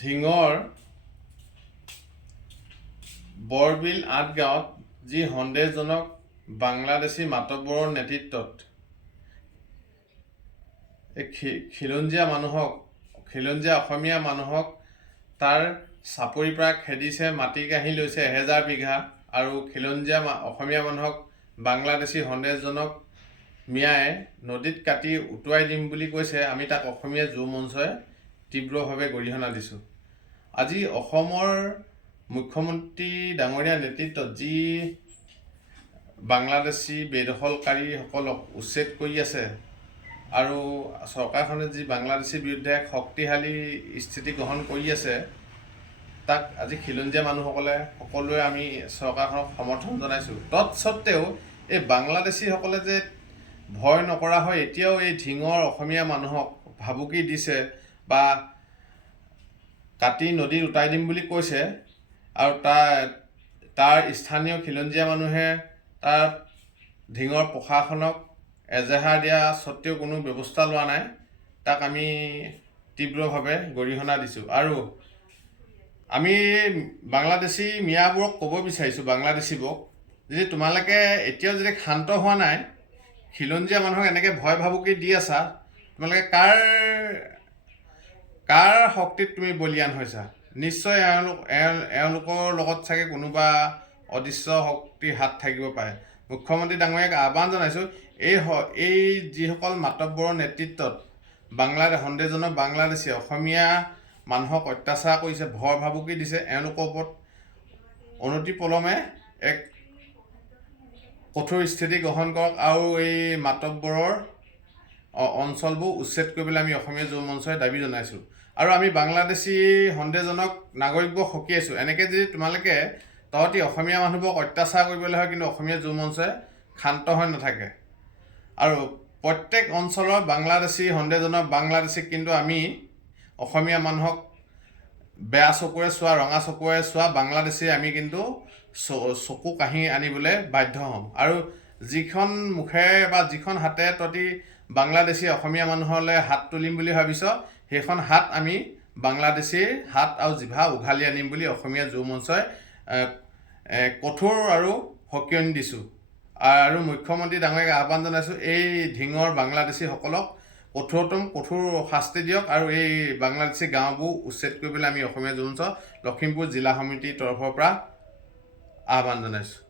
ঢিঙৰ বৰবিল ৮ গাঁৱত যি সন্দেহজনক বাংলাদেশী মাতব্বৰৰ নেতৃত্বত এই খিলঞ্জীয়া অসমীয়া মানুহক তাৰ চাপৰিৰ পৰা খেদিছে, মাটি কাঢ়ি লৈছে 1000 বিঘা, আৰু খিলঞ্জীয়া অসমীয়া মানুহক বাংলাদেশী সন্দেহজনক মিয়াই নদীত কাটি উটুৱাই দিম বুলি কৈছে। আমি তাক অসমীয়া যুৱ মঞ্চই তীব্ৰভাৱে গৰিহণা দিছোঁ। আজি অসমৰ মুখ্যমন্ত্ৰী ডাঙৰীয়াৰ নেতৃত্বত যি বাংলাদেশী বেদখলকাৰীসকলক উচ্ছেদ কৰি আছে আৰু চৰকাৰখনে যি বাংলাদেশীৰ বিৰুদ্ধে শক্তিশালী স্থিতি গ্ৰহণ কৰি আছে, তাক আজি খিলঞ্জীয়া মানুহসকলে সকলোৱে আমি চৰকাৰখনক সমৰ্থন জনাইছোঁ। তৎসত্ত্বেও এই বাংলাদেশীসকলে যে ভয় নকৰা হয়, এতিয়াও এই ঢিঙৰ অসমীয়া মানুহক ভাবুকি দিছে বা কাটি নদীত উটাই দিম বুলি কৈছে, আৰু তাৰ স্থানীয় খিলঞ্জীয়া মানুহে তাৰ ঢিঙৰ প্ৰশাসনক এজেহাৰ দিয়া স্বত্তেও কোনো ব্যৱস্থা লোৱা নাই। তাক আমি তীব্ৰভাৱে গৰিহণা দিছোঁ। আৰু আমি বাংলাদেশী মিয়াবোৰক ক'ব বিচাৰিছোঁ, বাংলাদেশীবোৰক, যদি তোমালোকে এতিয়াও যদি ক্ষান্ত হোৱা নাই, খিলঞ্জীয়া মানুহক এনেকৈ ভয় ভাবুকি দি আছা, তোমালোকে কাৰ শক্তিত তুমি বলিয়ান হৈছা? নিশ্চয় এওঁলোকৰ লগত চাগে কোনোবা অদৃশ্য শক্তিৰ হাত থাকিব পাৰে। মুখ্যমন্ত্ৰী ডাঙৰীয়াক আহ্বান জনাইছোঁ, এই যিসকল মাতব্বৰৰ নেতৃত্বত সন্দেহজনক বাংলাদেশী অসমীয়া মানুহক অত্যাচাৰ কৰিছে, ভয় ভাবুকি দিছে, এওঁলোকৰ ওপৰত অনতিপলমে এক কঠোৰ স্থিতি গ্ৰহণ কৰক আৰু এই মাতব্বৰৰ অঞ্চলবোৰ উচ্ছেদ কৰিবলৈ আমি অসমীয়া যুৱ মঞ্চই দাবী জনাইছোঁ। আৰু আমি বাংলাদেশী সন্দেহজনক নাগৰিকবোৰক সকীয়াইছোঁ, এনেকৈ যদি তহঁতি অসমীয়া মানুহবোৰক অত্যাচাৰ কৰিবলৈ হয়, কিন্তু অসমীয়া যুৱ মঞ্চই ক্ষান্ত হৈ নাথাকে। আৰু প্ৰত্যেক অঞ্চলৰ সন্দেহজনক বাংলাদেশীক কিন্তু আমি অসমীয়া মানুহক বেয়া চকুৰে চোৱা, ৰঙা চকুৰে চোৱা বাংলাদেশী আমি কিন্তু চকু কাঢ়ি আনিবলৈ বাধ্য হ'ম। আৰু যিখন মুখেৰে বা যিখন হাতে তহঁতি বাংলাদেশী অসমীয়া মানুহলৈ হাত তুলিম বুলি ভাবিছ, সেইখন হাত আমি বাংলাদেশীৰ হাত আৰু জিভা উঘালি আনিম বুলি অসমীয়া যুৱ মঞ্চই কঠোৰ আৰু সকীয়নি দিছোঁ। আৰু মুখ্যমন্ত্ৰী ডাঙৰীয়াক আহ্বান জনাইছোঁ, এই ঢিঙৰ বাংলাদেশীসকলক কঠোৰ শাস্তি দিয়ক আৰু এই বাংলাদেশী গাঁওবোৰ উচ্ছেদ কৰিবলৈ আমি অসমীয়া যুৱ মঞ্চ লখিমপুৰ জিলা সমিতিৰ তৰফৰ পৰা আহ্বান জনাইছোঁ।